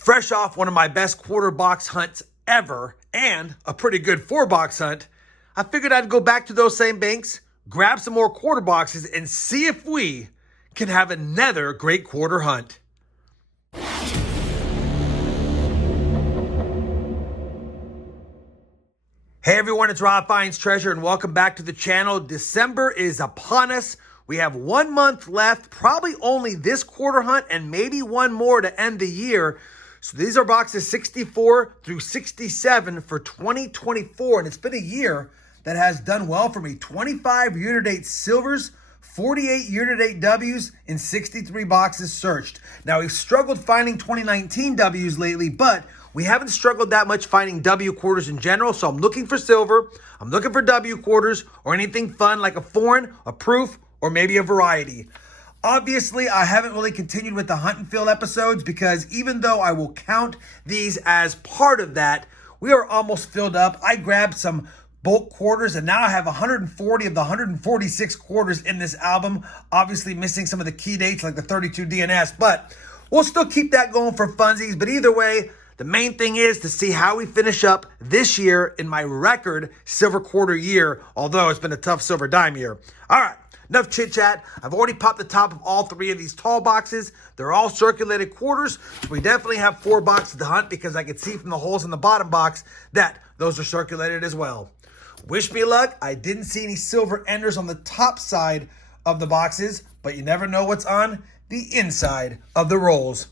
Fresh off one of my best quarter box hunts ever and a pretty good 4-box hunt, I figured I'd go back to those same banks, grab some more quarter boxes, and see if we can have another great quarter hunt. Hey everyone, it's RobFindsTreasure and welcome back to the channel. December is upon us. We have 1 month left, probably only this quarter hunt and maybe one more to end the year. So these are boxes 64 through 67 for 2024. And it's been a year that has done well for me. 25 year-to-date silvers, 48 year-to-date W's, and 63 boxes searched. Now, we've struggled finding 2019 W's lately, but we haven't struggled that much finding W quarters in general. So I'm looking for silver, I'm looking for W quarters, or anything fun like a foreign, a proof, or maybe a variety. Obviously, I haven't really continued with the hunt and fill episodes because even though I will count these as part of that, we are almost filled up. I grabbed some bulk quarters and now I have 140 of the 146 quarters in this album, obviously missing some of the key dates like the 32 DNS, but we'll still keep that going for funsies. But either way, the main thing is to see how we finish up this year in my record silver quarter year, although it's been a tough silver dime year. All right. Enough chit chat. I've already popped the top of all 3 of these tall boxes. They're all circulated quarters. So we definitely have 4 boxes to hunt because I can see from the holes in the bottom box that those are circulated as well. Wish me luck. I didn't see any silver enders on the top side of the boxes, but you never know what's on the inside of the rolls.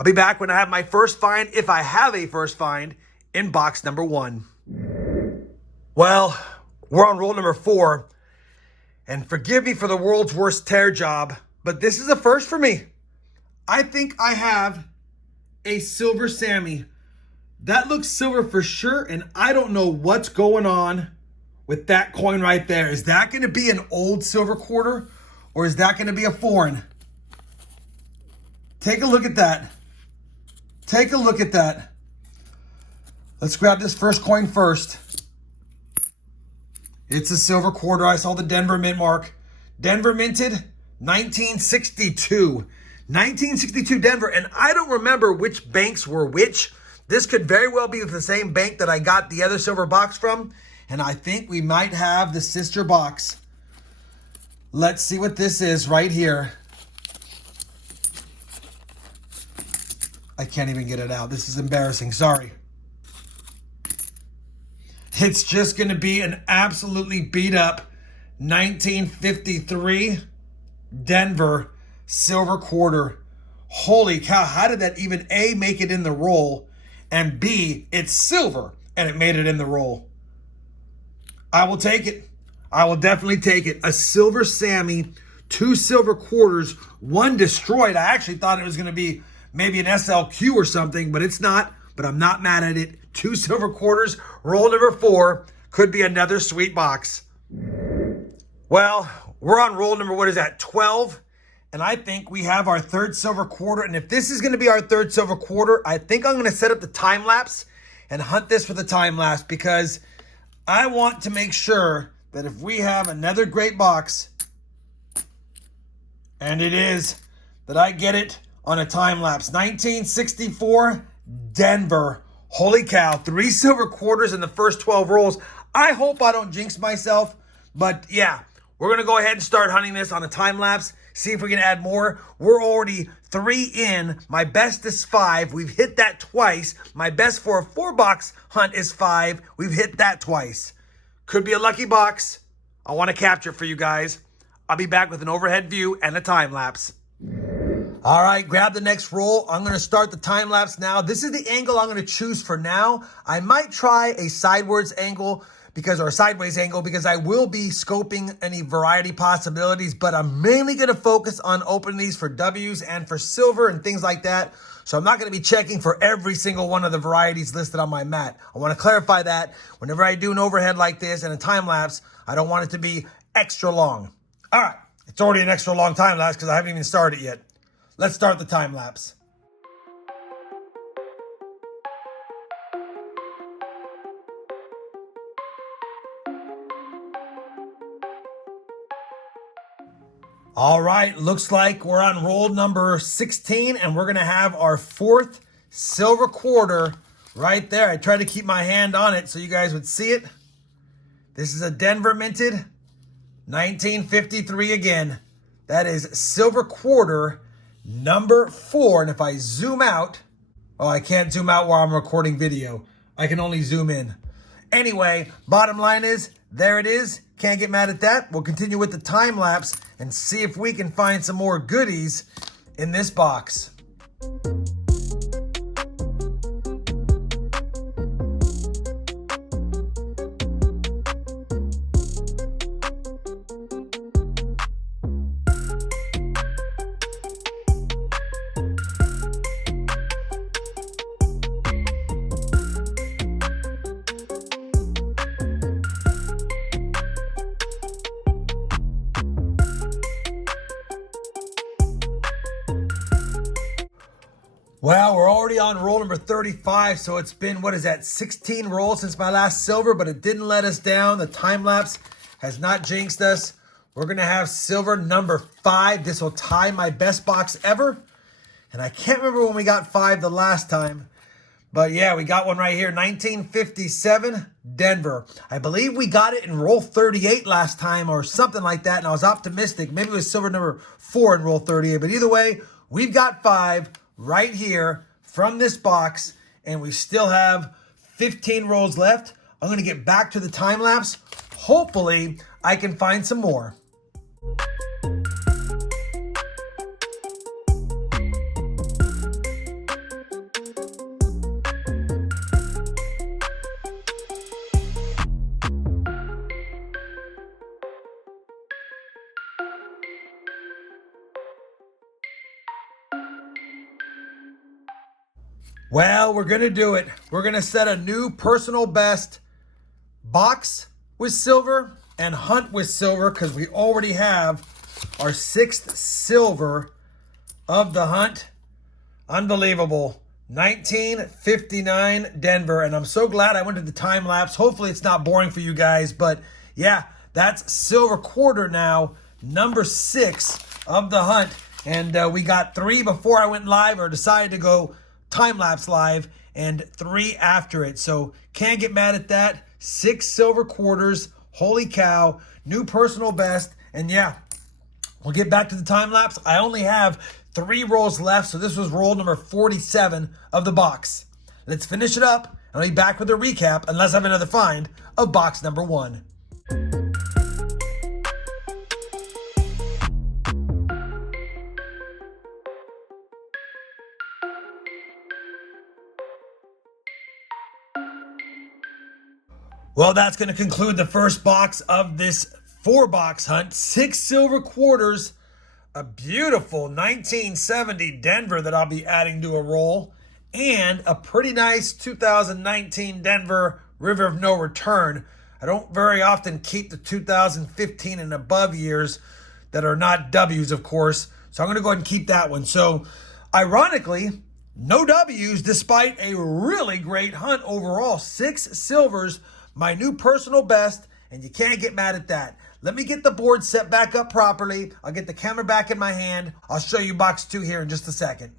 I'll be back when I have my first find, if I have a first find, in box number 1. Well, we're on roll number 4. And forgive me for the world's worst tear job, but this is a first for me. I think I have a silver Sammy. That looks silver for sure, and I don't know what's going on with that coin right there. Is that going to be an old silver quarter, or is that going to be a foreign? Take a look at that. Take a look at that. Let's grab this first coin first. It's a silver quarter. I saw the Denver mint mark. Denver minted 1962. 1962 Denver. And I don't remember which banks were which. This could very well be the same bank that I got the other silver box from. And I think we might have the sister box. Let's see what this is right here. I can't even get it out. This is embarrassing. Sorry. It's just going to be an absolutely beat up 1953 Denver silver quarter. Holy cow, how did that even A, make it in the roll, and B, it's silver and it made it in the roll? I will take it. I will definitely take it. A silver Sammy, 2 silver quarters, 1 destroyed. I actually thought it was going to be maybe an SLQ or something, but it's not. But I'm not mad at it. 2 silver quarters, roll number 4. Could be another sweet box. Well, we're on roll number, what is that, 12? And I think we have our 3rd silver quarter. And if this is going to be our 3rd silver quarter, I think I'm going to set up the time lapse and hunt this for the time lapse because I want to make sure that if we have another great box, and it is, that I get it on a time lapse. 1964 Denver. Holy cow, 3 silver quarters in the first 12 rolls. I hope I don't jinx myself, but yeah, we're going to go ahead and start hunting this on a time lapse, see if we can add more. We're already 3 in. My best is 5. We've hit that twice. My best for a 4-box hunt is 5. We've hit that twice. Could be a lucky box. I want to capture it for you guys. I'll be back with an overhead view and a time lapse. All right, grab the next roll. I'm going to start the time lapse now. This is the angle I'm going to choose for now. I might try a sideways angle because I will be scoping any variety possibilities, but I'm mainly going to focus on opening these for W's and for silver and things like that. So I'm not going to be checking for every single one of the varieties listed on my mat. I want to clarify that whenever I do an overhead like this and a time lapse, I don't want it to be extra long. All right, it's already an extra long time lapse because I haven't even started yet. Let's start the time lapse. All right, looks like we're on roll number 16 and we're gonna have our 4th silver quarter right there. I tried to keep my hand on it so you guys would see it. This is a Denver minted 1953 again. That is silver quarter number 4. And if I zoom out, oh, I can't zoom out while I'm recording video. I can only zoom in. Anyway, bottom line is, there it is. Can't get mad at that. We'll continue with the time lapse and see if we can find some more goodies in this box. Well, we're already on roll number 35, so it's been, 16 rolls since my last silver, but it didn't let us down. The time lapse has not jinxed us. We're going to have silver number 5. This will tie my best box ever. And I can't remember when we got 5 the last time. But yeah, we got one right here, 1957, Denver. I believe we got it in roll 38 last time or something like that, and I was optimistic. Maybe it was silver number 4 in roll 38, but either way, we've got 5 right here from this box, and we still have 15 rolls left. I'm going to get back to the time lapse. Hopefully, I can find some more. Well, we're going to do it. We're going to set a new personal best box with silver and hunt with silver because we already have our 6th silver of the hunt. Unbelievable. 1959 Denver. And I'm so glad I went to the time lapse. Hopefully it's not boring for you guys. But yeah, that's silver quarter now. Number 6 of the hunt. And we got 3 before I went live or decided to go time lapse live, and 3 after it. So can't get mad at that. 6 silver quarters. Holy cow. New personal best. And yeah, we'll get back to the time lapse. I only have 3 rolls left, so this was roll number 47 of the box. Let's finish it up, and I'll be back with a recap, unless I have another find, of box number 1. Well, that's going to conclude the first box of this 4-box hunt. 6 silver quarters, a beautiful 1970 Denver that I'll be adding to a roll, and a pretty nice 2019 Denver River of No Return. I don't very often keep the 2015 and above years that are not W's, of course, so I'm going to go ahead and keep that one. So, ironically, no W's despite a really great hunt overall. 6 silvers, my new personal best, and you can't get mad at that. Let me get the board set back up properly. I'll get the camera back in my hand. I'll show you box 2 here in just a second.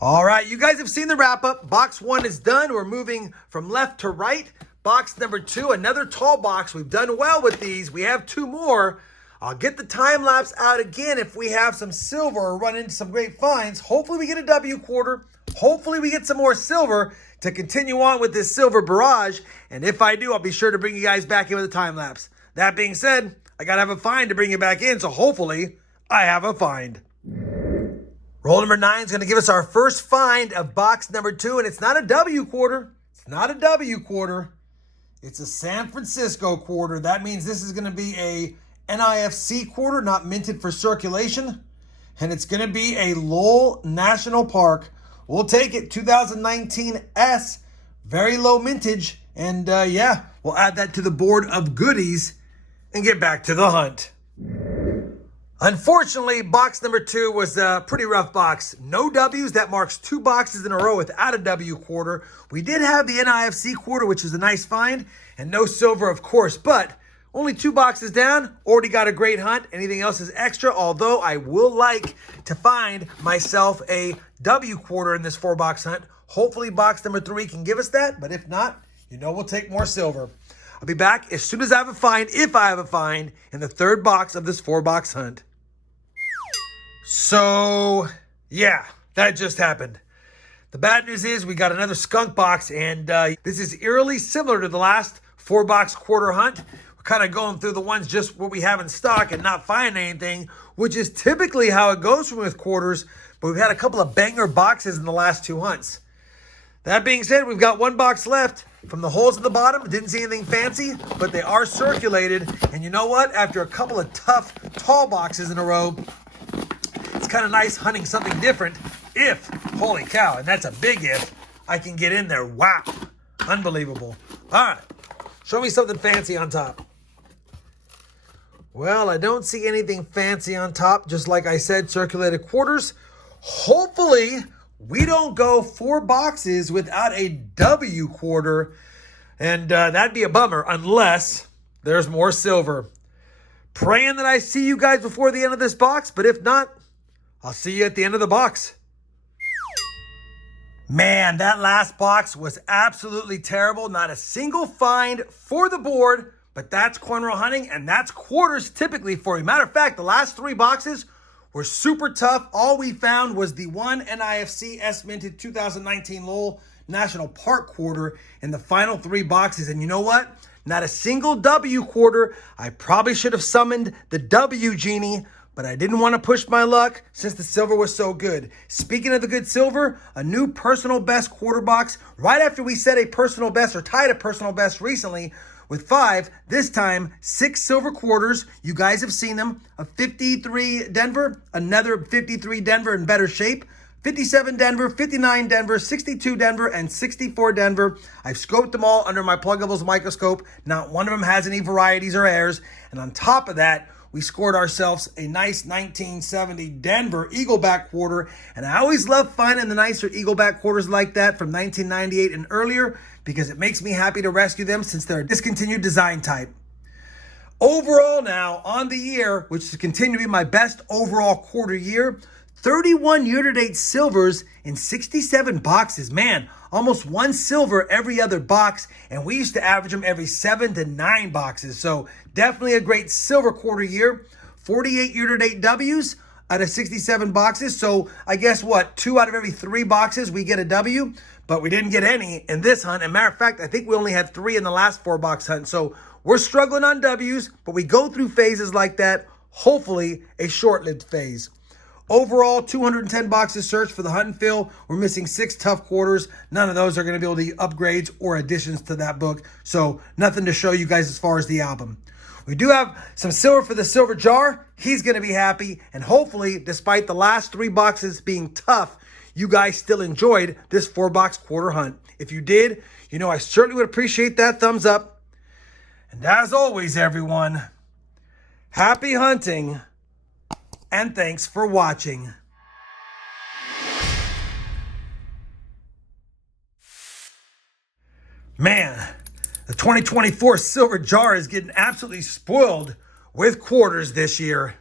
All right, you guys have seen the wrap up. Box 1 is done. We're moving from left to right. Box number 2, another tall box. We've done well with these. We have 2 more. I'll get the time lapse out again if we have some silver or run into some great finds. Hopefully we get a W quarter. Hopefully we get some more silver to continue on with this silver barrage. And if I do, I'll be sure to bring you guys back in with a time lapse. That being said, I got to have a find to bring you back in. So hopefully I have a find. Roll number 9 is going to give us our first find of box number 2. And it's not a W quarter. It's not a W quarter. It's a San Francisco quarter. That means this is going to be a NIFC quarter, not minted for circulation. And it's going to be a Lowell National Park. We'll take it. 2019 S. Very low mintage. And yeah, we'll add that to the board of goodies and get back to the hunt. Unfortunately, box number 2 was a pretty rough box. No W's. That marks 2 boxes in a row without a W quarter. We did have the NIFC quarter, which is a nice find, and no silver, of course, but Only 2 boxes down, already got a great hunt. Anything else is extra, although I will like to find myself a W quarter in this 4-box hunt. Hopefully box number 3 can give us that, but if not, you know we'll take more silver. I'll be back as soon as I have a find, if I have a find, in the 3rd box of this 4-box hunt. So, yeah, that just happened. The bad news is we got another skunk box, and this is eerily similar to the last 4-box quarter hunt. We're kind of going through the ones just what we have in stock and not finding anything, which is typically how it goes with quarters, but we've had a couple of banger boxes in the last 2 hunts. That being said, we've got 1 box left. From the holes at the bottom, didn't see anything fancy, but they are circulated. And you know what? After a couple of tough, tall boxes in a row, it's kind of nice hunting something different if, holy cow, and that's a big if, I can get in there. Wow. Unbelievable. All right. Show me something fancy on top. Well, I don't see anything fancy on top. Just like I said, circulated quarters. Hopefully, we don't go 4 boxes without a W quarter. And that'd be a bummer unless there's more silver. Praying that I see you guys before the end of this box. But if not, I'll see you at the end of the box. Man, that last box was absolutely terrible. Not a single find for the board, but that's coin roll hunting, and that's quarters typically for you. Matter of fact, the last 3 boxes were super tough. All we found was the 1 NIFC S-minted 2019 Lowell National Park quarter in the final 3 boxes. And you know what? Not a single W quarter. I probably should have summoned the W Genie, but I didn't want to push my luck since the silver was so good. Speaking of the good silver, a new personal best quarter box right after we set a personal best or tied a personal best recently with 5, this time 6 silver quarters. You guys have seen them. A 53 Denver, another 53 Denver in better shape, 57 Denver, 59 Denver, 62 Denver, and 64 Denver. I've scoped them all under my pluggables microscope. Not one of them has any varieties or errors. And on top of that, we scored ourselves a nice 1970 Denver Eagleback quarter. And I always love finding the nicer Eagleback quarters like that from 1998 and earlier because it makes me happy to rescue them since they're a discontinued design type. Overall now, on the year, which has continued to be my best overall quarter year, 31 year-to-date silvers in 67 boxes. Man, almost 1 silver every other box, and we used to average them every 7 to 9 boxes. So definitely a great silver quarter year. 48 year-to-date W's out of 67 boxes. So I guess what? 2 out of every 3 boxes we get a W, but we didn't get any in this hunt. And matter of fact, I think we only had 3 in the last 4-box hunt. So we're struggling on W's, but we go through phases like that. Hopefully a short-lived phase. Overall, 210 boxes searched for the hunt and fill. We're missing 6 tough quarters. None of those are going to be able to be upgrades or additions to that book. So nothing to show you guys as far as the album. We do have some silver for the silver jar. He's going to be happy. And hopefully, despite the last 3 boxes being tough, you guys still enjoyed this 4-box quarter hunt. If you did, you know I certainly would appreciate that thumbs up. And as always, everyone, happy hunting. And thanks for watching. Man, the 2024 silver jar is getting absolutely spoiled with quarters this year.